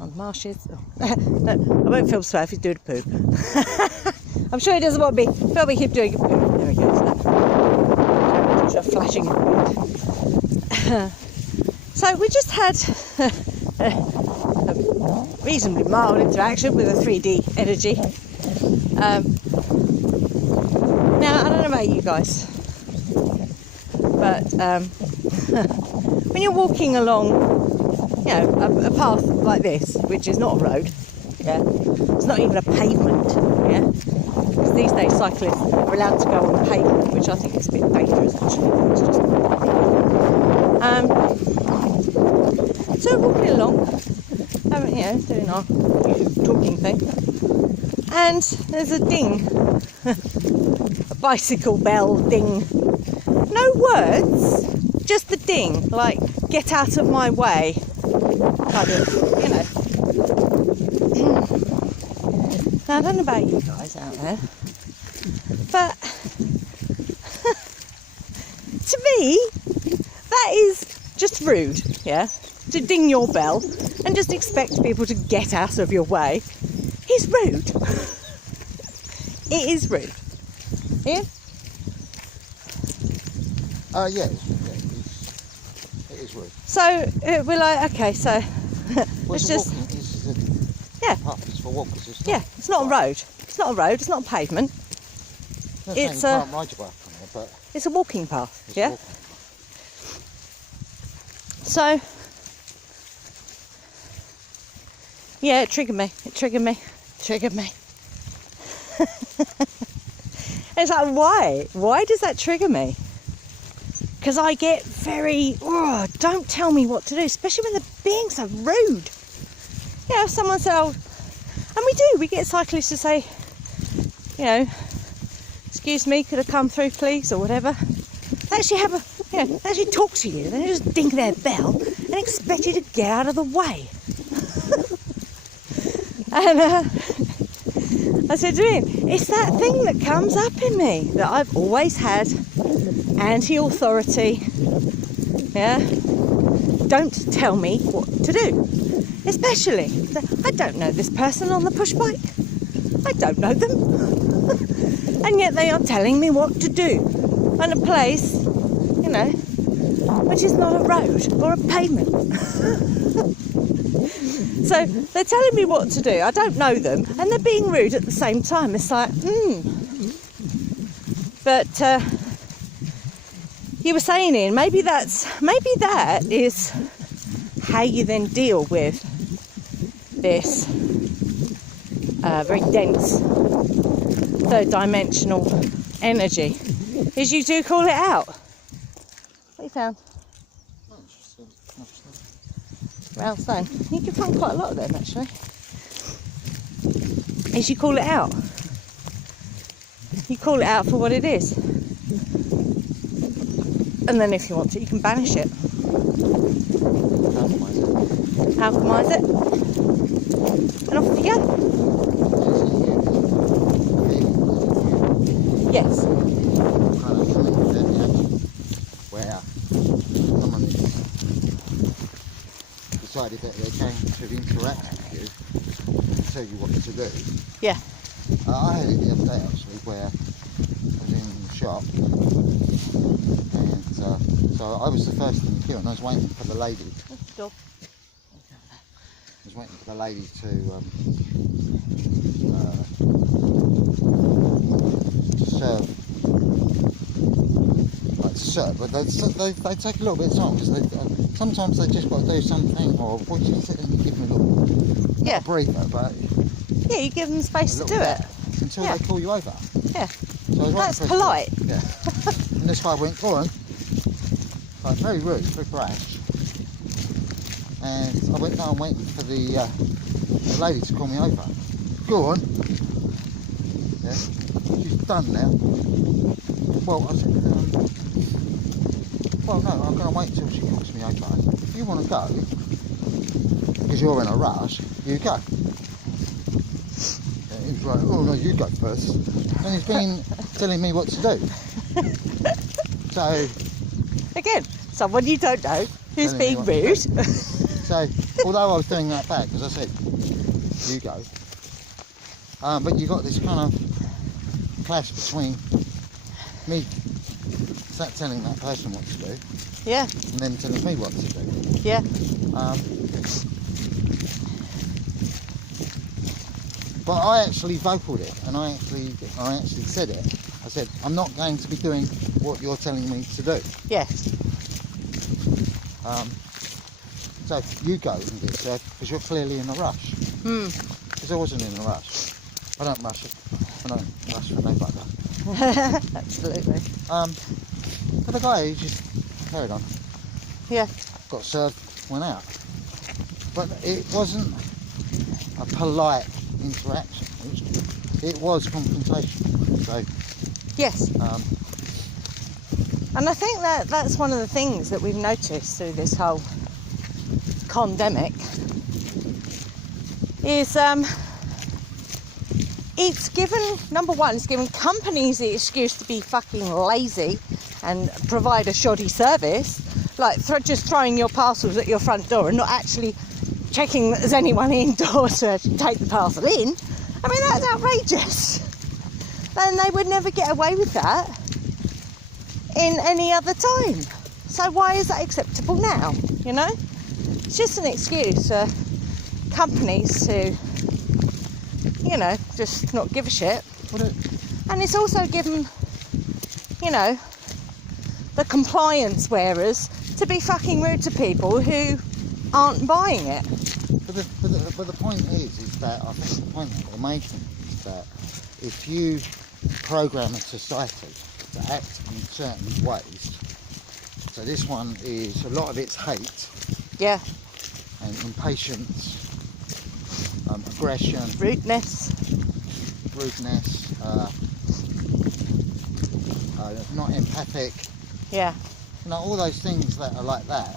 on the marshes. Oh. No, I won't film Swerve, he's doing a poo. I'm sure he doesn't want me. Film him doing a poo. There he goes. Just flashing. So we just had a reasonably mild interaction with a 3D energy. Now, I don't know about you guys, but when you're walking along, you know, a path like this, which is not a road, yeah, it's not even a pavement, yeah, because these days cyclists are allowed to go on the pavement, which I think is a bit dangerous actually. It's just so walking along, you know, doing our talking thing, and there's a ding, a bicycle bell ding. No words, just the ding, like get out of my way, kind of, you know. Now I don't know about you guys out there, but to me, that is just rude, yeah? To ding your bell and just expect people to get out of your way is rude. It is rude. Ian? Yeah, it is rude. So we're like, okay, so Well, it's just, yeah, it's for walkers. It's not, yeah, it's not a road. It's not a road. It's not a pavement. It's a. You can't ride your bike on there, but it's a walking path. it's Yeah. a walking. So yeah, it triggered me. It triggered me. Triggered me. It's like, why? Why does that trigger me? Because I get very, oh, don't tell me what to do, especially when they're being so rude. Yeah, if someone said, oh, and we get cyclists to say, you know, excuse me, could I come through please, or whatever. They actually have they actually talk to you, they don't just ding their bell and expect you to get out of the way. And I said to him, it's that thing that comes up in me that I've always had, anti-authority, yeah? Don't tell me what to do. Especially, I don't know this person on the push bike. I don't know them. And yet they are telling me what to do on a place, you know, which is not a road or a pavement. So they're telling me what to do. I don't know them, and they're being rude at the same time. It's like, But you were saying, Ian, maybe that is how you then deal with this very dense third-dimensional energy. Is you do call it out. What you found? Round stone. You can find quite a lot of them actually. Is you call it out. You call it out for what it is. And then if you want to, you can banish it. Alchemize it. And off you go. Yes. Where someone decided that they're going to interact with you and tell you what to do. Yeah. I had it the other day actually, where I was in the shop, and so I was the first in the queue, and I was waiting for the lady. I was waiting for the lady to serve. But they take a little bit of time, because sometimes they just got to do something, or what you sit and you give them a little briefer, but yeah, you give them space to do it until they call you over. Yeah, so I was that's polite. Yeah, and this guy went, go on, like very rude, very brash, and I went, no, I'm waiting for the lady to call me over. Go on. Yeah, she's done now. Well, I said, well, no, I'm going to wait until she calls me over. If you want to go, because you're in a rush, you go. And he was like, oh no, you go first. And he's been telling me what to do. So, again, someone you don't know who's being rude. So So, although I was doing that back, as I said, you go. But you got this kind of clash between me telling that person what to do, Yeah. and them telling me what to do. Yeah. But I actually vocaled it, and I actually said it. I said, I'm not going to be doing what you're telling me to do. Yes. So you go and get served because you're clearly in a rush. Because I wasn't in a rush. I don't rush it. I don't rush for no butter. Absolutely. But the guy, he just carried on. Yeah. Got served, went out. But it wasn't a polite interaction. It was confrontation. So Yes. And I think that's one of the things that we've noticed through this whole pandemic is it's given, number one, it's given companies the excuse to be fucking lazy and provide a shoddy service, like just throwing your parcels at your front door and not actually checking that there's anyone indoors to actually take the parcel in. I mean, that's outrageous. And they would never get away with that in any other time. So why is that acceptable now, you know? It's just an excuse for companies to, you know, just not give a shit. And it's also given, you know, the compliance wearers to be fucking rude to people who aren't buying it. But the point is that I think the point that we're making is that if you program a society to act in certain ways, so this one is, a lot of it's hate. Yeah. And impatience, aggression, rudeness, not empathic. Yeah. You know, all those things that are like that.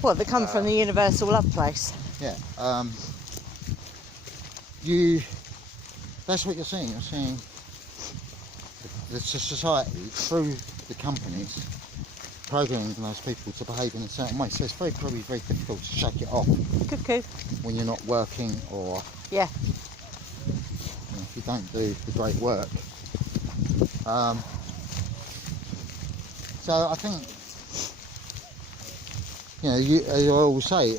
What, that come from the universal love place? Yeah. That's what you're seeing. You're seeing the society through the companies programming those people to behave in a certain way. So it's probably very difficult to shake it off. Cuckoo. When you're not working, or yeah, you know, if you don't do the great work. So I think, you know, I always say,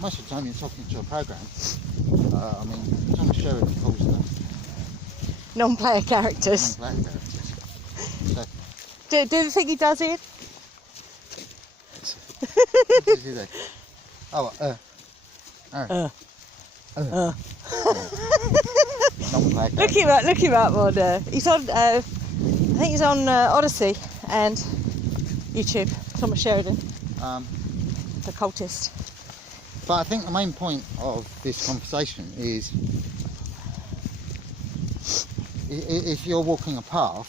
most of the time you're talking to a program. I mean, Thomas Sheridan calls them non-player characters. Non-player characters. So, do the thing he does here. what does he do? Non-player characters. Look him up on. He's on. I think he's on Odyssey and YouTube. Thomas Sheridan, the cultist. But I think the main point of this conversation is, if you're walking a path,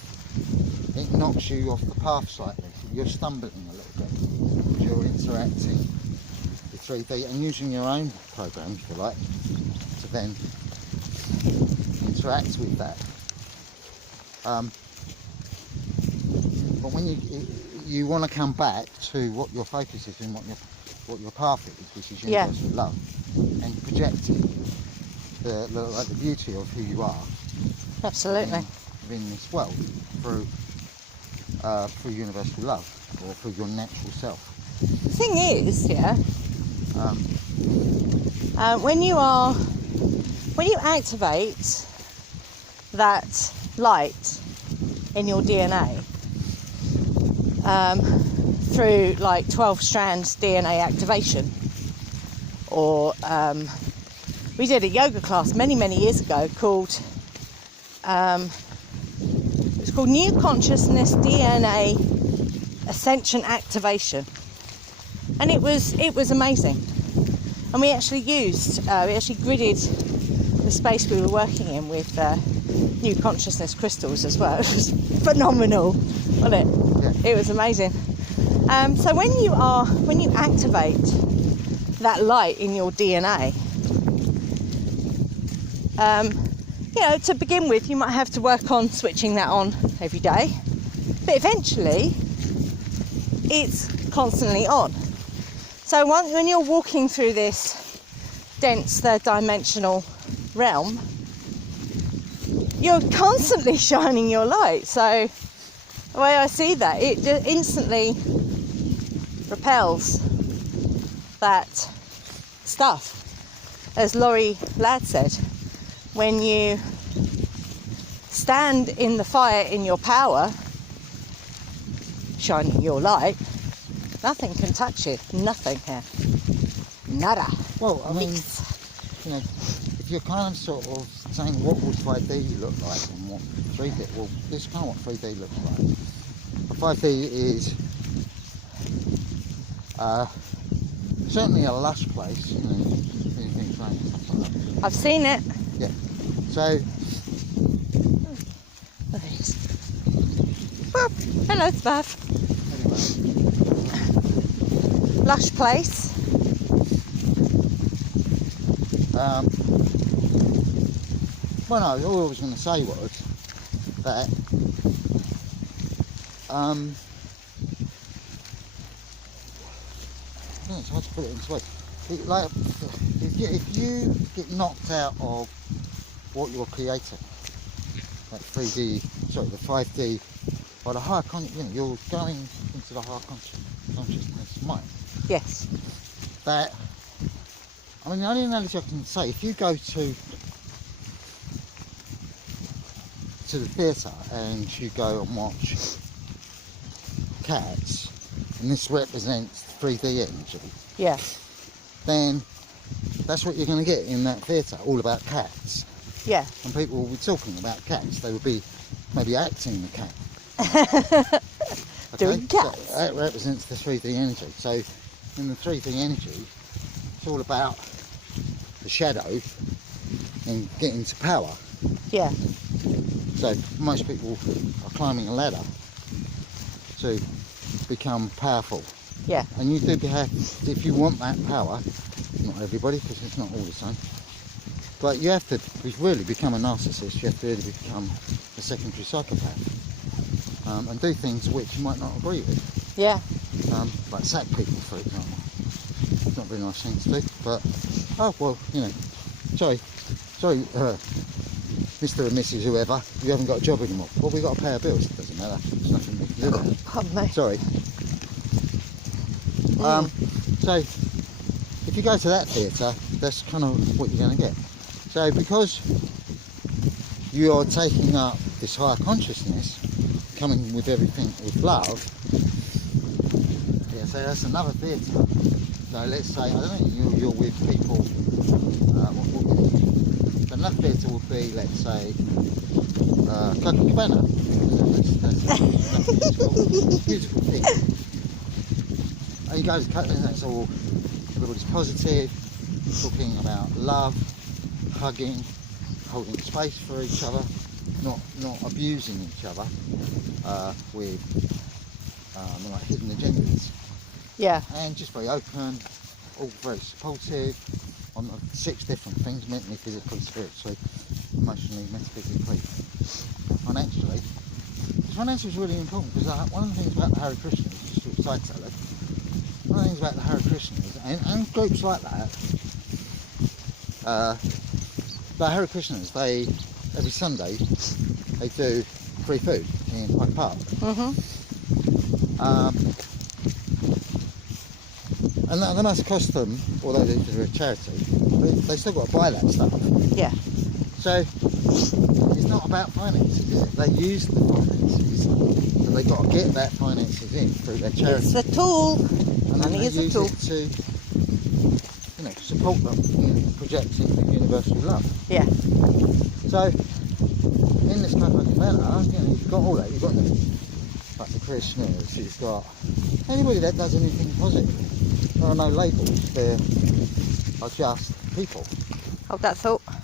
it knocks you off the path slightly. You're stumbling a little bit. You're interacting with 3D and using your own program, if you like, to then interact with that. But when you want to come back to what your focus is and what your path is, which is universal love, and projecting the beauty of who you are. Absolutely. Within this world through universal love, or through your natural self. The thing is, when you activate that light in your DNA through like 12 strands DNA activation, or we did a yoga class many years ago called it was called New Consciousness DNA Ascension Activation, and it was amazing. And we actually gridded the space we were working in with new consciousness crystals as well. It was phenomenal, wasn't it? Yeah. It was amazing. So when you activate that light in your DNA, to begin with, you might have to work on switching that on every day, but eventually it's constantly on. So when you're walking through this dense third dimensional realm, you're constantly shining your light. So the way I see that, it just instantly repels that stuff. As Laurie Ladd said, when you stand in the fire in your power, shining your light, nothing can touch you. Nothing here. Nada. Well, I mean, you know, if you're kind of sort of saying what would 5D look like and what 3D, well, this is kind of what 3D looks like. 5D is certainly a lush place, you know, things like that. I've seen it. Yeah. So, Look at this. Oh, hello, Spaff. anyway. Lush place. Well, no, all I was going to say was that I don't know, it's hard to put it into words. Like, if you get knocked out of what you're creating, like 3D, sorry, the 5D, or the higher you know, you're going into the higher consciousness mind. Yes. That, I mean, the only analogy I can say, if you go to the theatre and you go and watch Cats, and this represents 3D energy, Yeah. then that's what you're going to get in that theatre, all about cats. Yeah. And people will be talking about cats. They will be maybe acting the cat. Doing cats. So that represents the 3D energy. So in the 3D energy, it's all about the shadow and getting to power. Yeah. So most people are climbing a ladder to become powerful. Yeah. And you do have, if you want that power, not everybody, because it's not all the same, but you have to really become a narcissist. You have to really become a secondary psychopath, and do things which you might not agree with. Yeah. Like sack people, for example. It's not a very nice thing to do, but, oh, well, you know, sorry, Mr. and Mrs. whoever, you haven't got a job anymore. Well, we've got to pay our bills. It doesn't matter. There's nothing we can do about it. Pardon me. Sorry. So, if you go to that theatre, that's kind of what you're going to get. So, because you are taking up this higher consciousness, coming with everything with love, yeah, so that's another theatre. So, let's say, I don't know, you're with people, another theatre would be, let's say, Copacabana. That's beautiful thing. And you go to Copacabana, that's all, everybody's positive, talking about love, hugging, holding space for each other, not abusing each other with like hidden agendas. Yeah. And just very open, all very supportive on 6 different things: mentally, physically, spiritually, emotionally, metaphysically, financially. Financial is really important because one of the things about the Hare Krishnas, just a side salad, one of the things about the Hare Krishnas and groups like that, the Hare Krishnas, they every Sunday they do free food in Hyde Park. And that must cost them, although they're a charity, they still got to buy that stuff. Yeah. So it's not about finances, is it? They use the finances, so they got to get that finances in through their charity. It's a tool. And then Money they is a use tool. it to, you know, support them in projecting the universal love. Yeah. So in this kind of manner, you know, you've got all that. You've got like the Krishnas, you've got anybody that does anything positive. There are no labels, there are just people. Hold that thought.